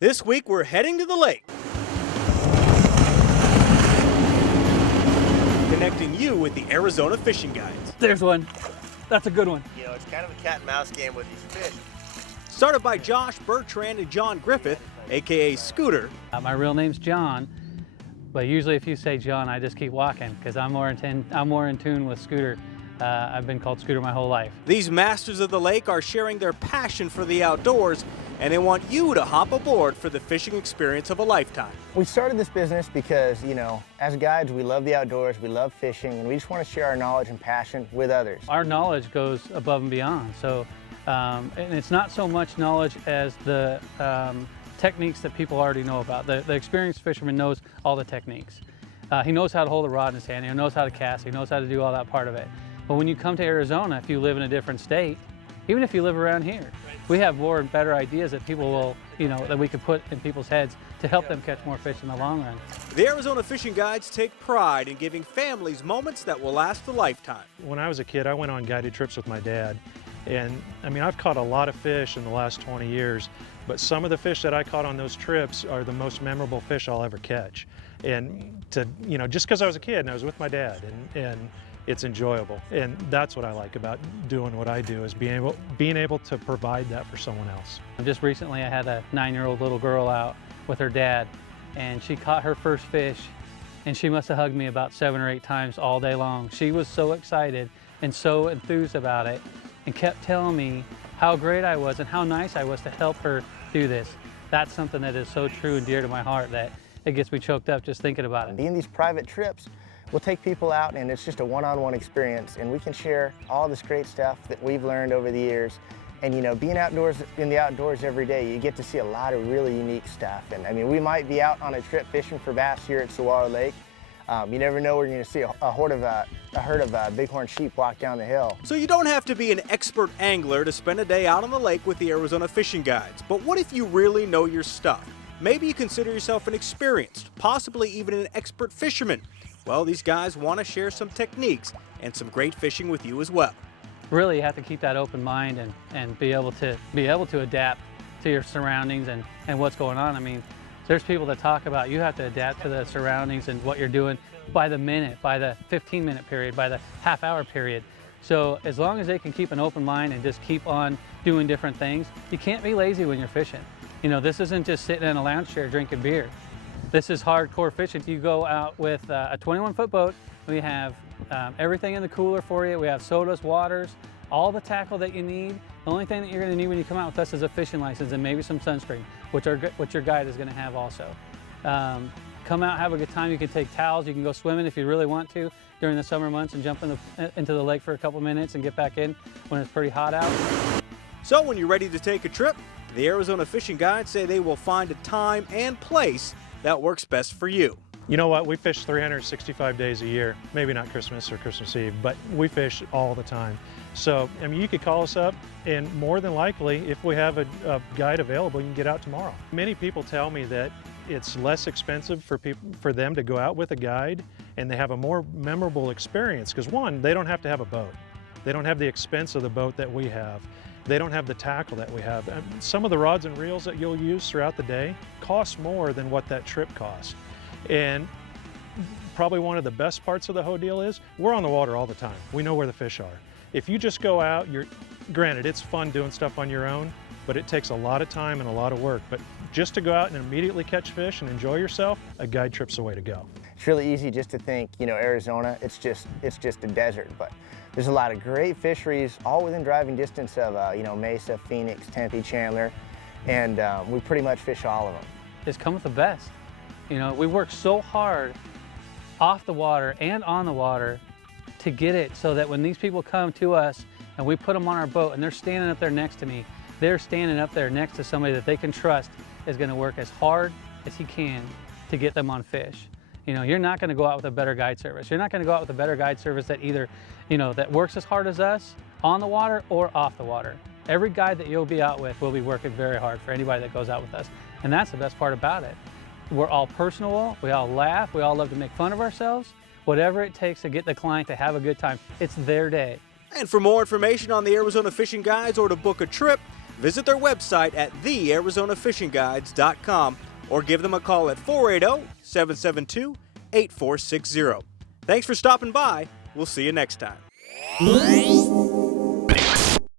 This week we're heading to the lake, connecting you with the Arizona fishing guides. There's one. That's a good one. You know, it's kind of a cat and mouse game with these fish. Started by Josh Bertrand and John Griffith, aka Scooter. My real name's John, but usually if you say John, I just keep walking because I'm more in tune with Scooter. I've been called Scooter my whole life. These masters of the lake are sharing their passion for the outdoors, and they want you to hop aboard for the fishing experience of a lifetime. We started this business because, you know, as guides, we love the outdoors, we love fishing, and we just want to share our knowledge and passion with others. Our knowledge goes above and beyond. So, and it's not so much knowledge as the techniques that people already know about. The experienced fisherman knows all the techniques. He knows how to hold a rod in his hand, he knows how to cast, he knows how to do all that part of it. But when you come to Arizona, if you live in a different state, even if you live around here, we have more and better ideas that people will, you know, that we could put in people's heads to help them catch more fish in the long run. The Arizona fishing guides take pride in giving families moments that will last a lifetime. When I was a kid, I went on guided trips with my dad. And I mean, I've caught a lot of fish in the last 20 years, but some of the fish that I caught on those trips are the most memorable fish I'll ever catch. And to, you know, just because I was a kid and I was with my dad, and it's enjoyable. And that's what I like about doing what I do, is being able to provide that for someone else. Just recently I had a 9-year-old little girl out with her dad, and she caught her first fish, and she must have hugged me about 7 or 8 times all day long. She was so excited and so enthused about it, and kept telling me how great I was and how nice I was to help her do this. That's something that is so true and dear to my heart that it gets me choked up just thinking about it. Being these private trips, we'll take people out and it's just a one-on-one experience, and we can share all this great stuff that we've learned over the years. And you know, being outdoors, in the outdoors every day, you get to see a lot of really unique stuff. And I mean, we might be out on a trip fishing for bass here at Saguaro Lake. You never know where you're going to see a herd of bighorn sheep walk down the hill. So you don't have to be an expert angler to spend a day out on the lake with the Arizona fishing guides. But what if you really know your stuff? Maybe you consider yourself an experienced, possibly even an expert fisherman. Well, these guys want to share some techniques and some great fishing with you as well. Really, you have to keep that open mind and be able to adapt to your surroundings and what's going on. I mean, there's people that talk about you have to adapt to the surroundings and what you're doing by the minute, by the 15-minute period, by the half-hour period. So as long as they can keep an open mind and just keep on doing different things, you can't be lazy when you're fishing. You know, this isn't just sitting in a lounge chair drinking beer. This is hardcore fishing. You go out with a 21-foot boat. We have everything in the cooler for you. We have sodas, waters, all the tackle that you need. The only thing that you're going to need when you come out with us is a fishing license and maybe some sunscreen, which your guide is going to have also. Come out, have a good time. You can take towels. You can go swimming if you really want to during the summer months and jump into the lake for a couple minutes and get back in when it's pretty hot out. So when you're ready to take a trip, the Arizona fishing guides say they will find a time and place that works best for you. You know what? We fish 365 days a year. Maybe not Christmas or Christmas Eve, but we fish all the time. So, I mean, you could call us up, and more than likely, if we have a guide available, you can get out tomorrow. Many people tell me that it's less expensive for them to go out with a guide, and they have a more memorable experience because, one, they don't have to have a boat. They don't have the expense of the boat that we have. They don't have the tackle that we have. Some of the rods and reels that you'll use throughout the day cost more than what that trip costs. And probably one of the best parts of the whole deal is we're on the water all the time. We know where the fish are. If you just go out, granted, it's fun doing stuff on your own, but it takes a lot of time and a lot of work. But just to go out and immediately catch fish and enjoy yourself, a guide trip's the way to go. It's really easy just to think, you know, Arizona, it's just a desert, but there's a lot of great fisheries all within driving distance of, you know, Mesa, Phoenix, Tempe, Chandler, and we pretty much fish all of them. It's come with the best. You know, we work so hard off the water and on the water to get it so that when these people come to us and we put them on our boat and they're standing up there next to me, they're standing up there next to somebody that they can trust is going to work as hard as he can to get them on fish. You know, you're not going to go out with a better guide service. You're not going to go out with a better guide service that either, you know, that works as hard as us on the water or off the water. Every guide that you'll be out with will be working very hard for anybody that goes out with us. And that's the best part about it. We're all personable, we all laugh, we all love to make fun of ourselves. Whatever it takes to get the client to have a good time, it's their day. And for more information on the Arizona fishing guides or to book a trip, visit their website at thearizonafishingguides.com or give them a call at 480-772-8460. Thanks for stopping by. We'll see you next time.